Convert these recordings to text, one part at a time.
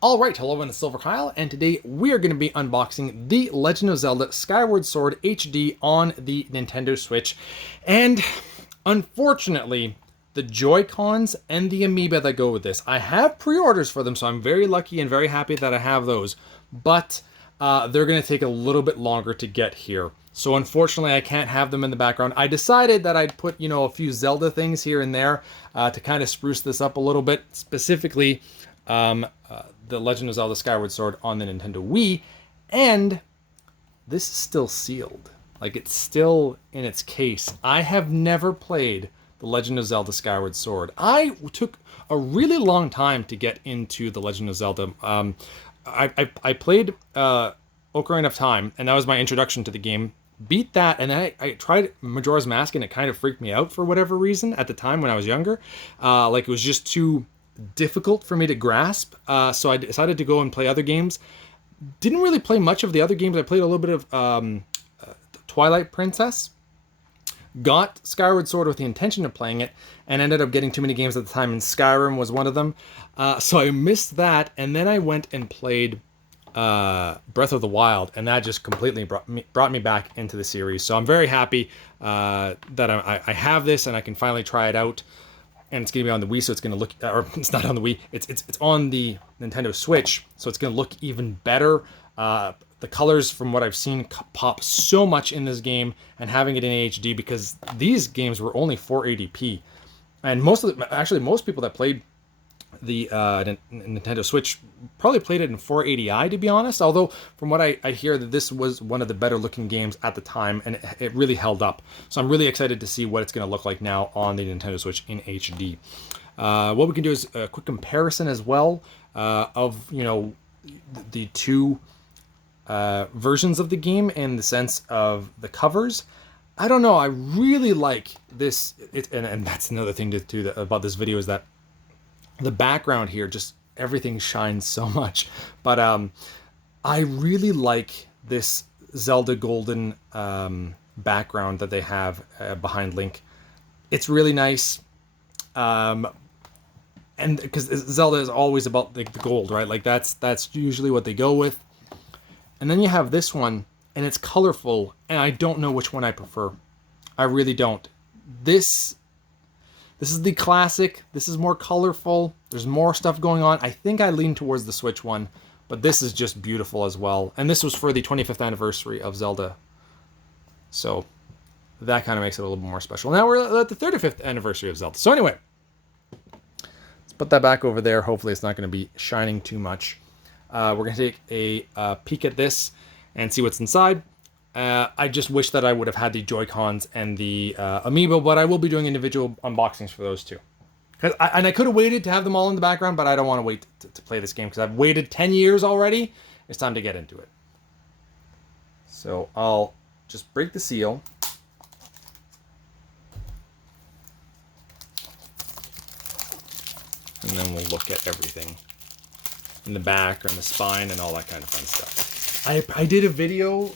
Alright, hello, I'm silverkyle, and today we are going to be unboxing The Legend of Zelda Skyward Sword HD on the Nintendo Switch. And unfortunately, the Joy-Cons and the Amiibo that go with this, I have pre-orders for them, so I'm very lucky and very happy that I have those. But they're going to take a little bit longer to get here. So unfortunately, I can't have them in the background. I decided that I'd put, a few Zelda things here and there to kind of spruce this up a little bit, specifically The Legend of Zelda Skyward Sword on the Nintendo Wii, and this is still sealed. Like, it's still in its case. I have never played The Legend of Zelda Skyward Sword. I took a really long time to get into The Legend of Zelda. I played Ocarina of Time, and that was my introduction to the game. Beat that, and then I tried Majora's Mask, and it kind of freaked me out for whatever reason at the time when I was younger. Like, it was just too difficult for me to grasp, so I decided to go and play other games. Didn't really play much of the other games. I played a little bit of Twilight Princess. Got Skyward Sword with the intention of playing it, and ended up getting too many games at the time, and Skyrim was one of them. So I missed that, and then I went and played Breath of the Wild, and that just completely brought me back into the series. So I'm very happy that I have this, and I can finally try it out. And it's going to be on the Wii, so it's going to look, or it's not on the Wii, it's on the Nintendo Switch, so it's going to look even better. The colors, from what I've seen, pop so much in this game, and having it in HD, because these games were only 480p. And most people that played the Nintendo Switch probably played it in 480i, to be honest, although from what I hear, that this was one of the better looking games at the time, and it really held up. So I'm really excited to see what it's going to look like now on the Nintendo Switch in HD. What we can do is a quick comparison as well of the two versions of the game in the sense of the covers. I don't know, I really like this, and that's another thing about this video, is that the background here, just everything shines so much. But I really like this Zelda Golden background that they have behind Link. It's really nice. And because Zelda is always about the gold, right? Like that's usually what they go with. And then you have this one, and it's colorful, and I don't know which one I prefer. I really don't. This is the classic. This is more colorful. There's more stuff going on. I think I lean towards the Switch one, but this is just beautiful as well. And this was for the 25th anniversary of Zelda. So that kind of makes it a little bit more special. Now we're at the 35th anniversary of Zelda. So anyway, let's put that back over there. Hopefully it's not going to be shining too much. We're going to take a peek at this and see what's inside. I just wish that I would have had the Joy-Cons and the Amiibo, but I will be doing individual unboxings for those too. And I could have waited to have them all in the background, but I don't want to wait to play this game because I've waited 10 years already. It's time to get into it. So I'll just break the seal. And then we'll look at everything in the back or in the spine and all that kind of fun stuff. I did a video,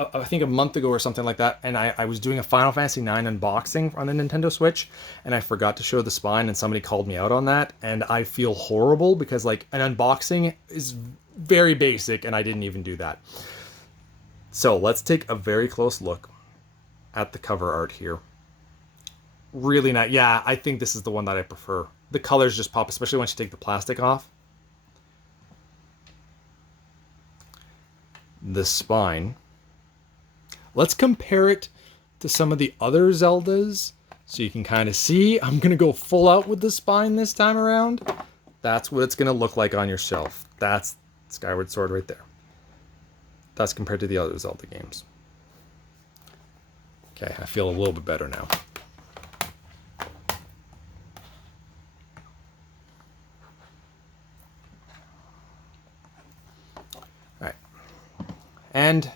I think a month ago or something like that, and I was doing a Final Fantasy IX unboxing on the Nintendo Switch, and I forgot to show the spine, and somebody called me out on that, and I feel horrible because, like, an unboxing is very basic, and I didn't even do that. So let's take a very close look at the cover art here. Really nice. Yeah, I think this is the one that I prefer. The colors just pop, especially once you take the plastic off. The spine. Let's compare it to some of the other Zeldas so you can kind of see. I'm going to go full out with the spine this time around. That's what it's going to look like on your shelf. That's Skyward Sword right there. That's compared to the other Zelda games. Okay, I feel a little bit better now. And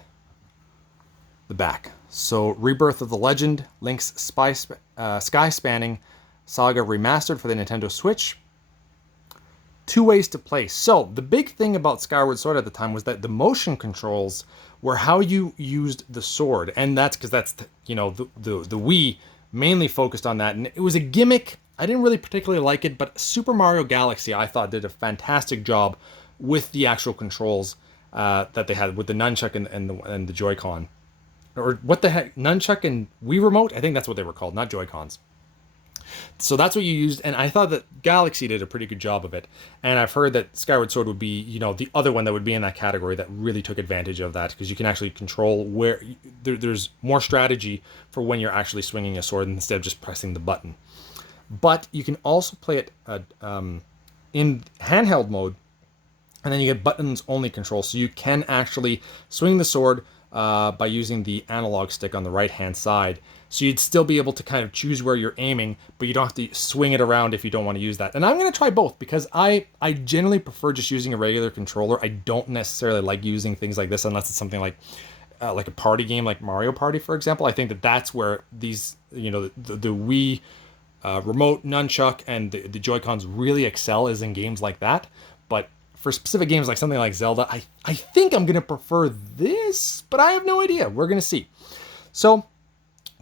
the back. So, Rebirth of the Legend, Link's sky-spanning saga remastered for the Nintendo Switch. 2 ways to play. So, the big thing about Skyward Sword at the time was that the motion controls were how you used the sword. And that's because the Wii mainly focused on that. And it was a gimmick. I didn't really particularly like it, but Super Mario Galaxy, I thought, did a fantastic job with the actual controls that they had with the nunchuck and the Joy-Con. Or what the heck? Nunchuck and Wii Remote? I think that's what they were called, not Joy-Cons. So that's what you used, and I thought that Galaxy did a pretty good job of it. And I've heard that Skyward Sword would be, the other one that would be in that category that really took advantage of that, because you can actually control where there's more strategy for when you're actually swinging a sword instead of just pressing the button. But you can also play it in handheld mode, and then you get buttons-only control, so you can actually swing the sword by using the analog stick on the right-hand side. So you'd still be able to kind of choose where you're aiming, but you don't have to swing it around if you don't want to use that. And I'm going to try both, because I generally prefer just using a regular controller. I don't necessarily like using things like this unless it's something like a party game like Mario Party, for example. I think that's where these, the Wii remote, nunchuck, and the Joy-Cons really excel, is in games like that. But for specific games like something like Zelda, I think I'm going to prefer this, but I have no idea. We're going to see. So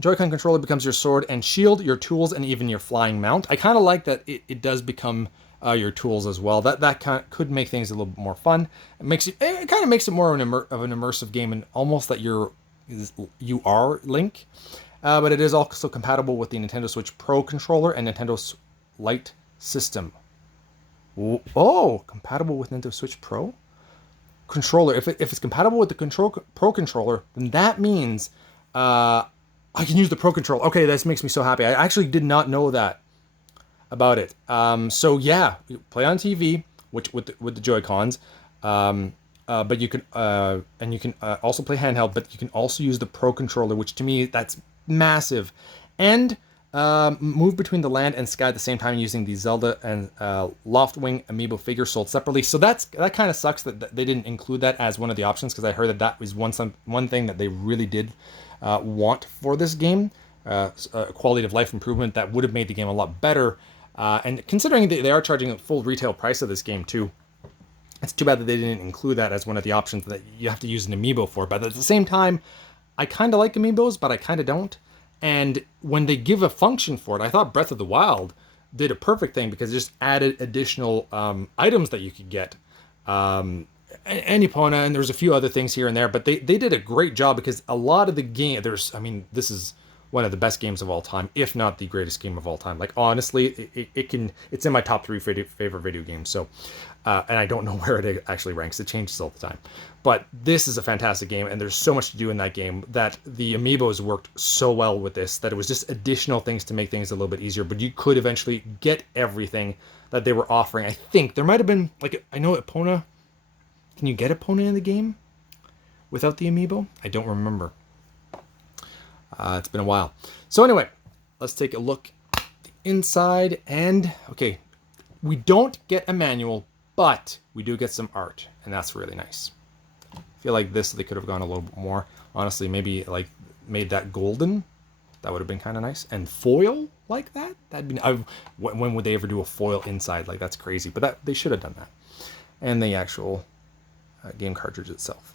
Joy-Con controller becomes your sword and shield, your tools, and even your flying mount. I kind of like that it does become your tools as well. That could make things a little bit more fun. It kind of makes it more of an immersive game, and almost that you are Link. But it is also compatible with the Nintendo Switch Pro controller and Nintendo Lite system. Oh, compatible with Nintendo Switch Pro controller. If it's compatible with the Pro controller, then that means I can use the Pro controller. Okay, this makes me so happy. I actually did not know that about it. So yeah, you play on TV, which with the Joy-Cons, but you can also play handheld. But you can also use the Pro controller, which to me that's massive, and move between the land and sky at the same time using the Zelda and Loftwing amiibo figure sold separately. So that kind of sucks that they didn't include that as one of the options, because I heard that was one thing that they really did want for this game, a quality of life improvement that would have made the game a lot better. And considering they are charging a full retail price of this game too, it's too bad that they didn't include that as one of the options that you have to use an amiibo for. But at the same time, I kind of like amiibos, but I kind of don't. And when they give a function for it, I thought Breath of the Wild did a perfect thing, because it just added additional items that you could get. And Epona, and there's a few other things here and there, but they did a great job, because a lot of the game, this is one of the best games of all time, if not the greatest game of all time. Like, honestly, it's in my top 3 favorite video games. So, and I don't know where it actually ranks. It changes all the time. But this is a fantastic game, and there's so much to do in that game that the amiibos worked so well with this that it was just additional things to make things a little bit easier. But you could eventually get everything that they were offering. I think there might have been, like, I know Epona. Can you get Epona in the game without the amiibo? I don't remember. It's been a while. So anyway, let's take a look at the inside. And okay, we don't get a manual, but we do get some art, and that's really nice. I feel like they could have gone a little bit more. Honestly, maybe like made that golden. That would have been kind of nice. And foil like that. That'd be. When would they ever do a foil inside? Like, that's crazy. But they should have done that. And the actual game cartridge itself.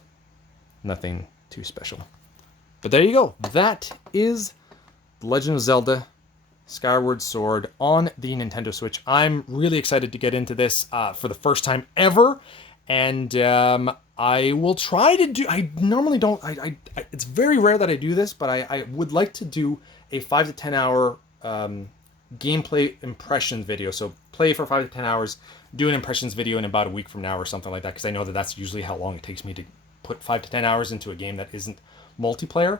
Nothing too special. But there you go. That is The Legend of Zelda Skyward Sword on the Nintendo Switch. I'm really excited to get into this for the first time ever. And I will try to do... I normally don't... it's very rare that I do this, but I would like to do a 5 to 10 hour gameplay impressions video. So play for 5 to 10 hours, do an impressions video in about a week from now or something like that, because I know that that's usually how long it takes me to put 5 to 10 hours into a game that isn't multiplayer.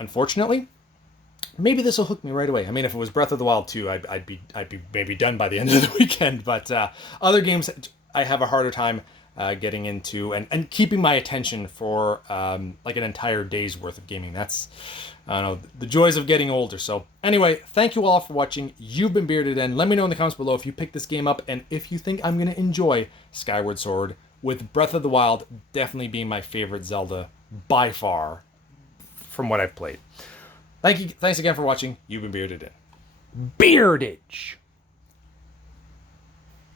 Unfortunately, maybe this will hook me right away. I mean, if it was Breath of the Wild 2, I'd be maybe done by the end of the weekend. But other games I have a harder time getting into and keeping my attention for like an entire day's worth of gaming. That's, I don't know, the joys of getting older. So anyway, thank you all for watching. You've been Bearded In. Let me know in the comments below if you picked this game up and if you think I'm going to enjoy Skyward Sword, with Breath of the Wild definitely being my favorite Zelda by far from what I've played. Thanks again for watching. You've been Bearded In. Beardage!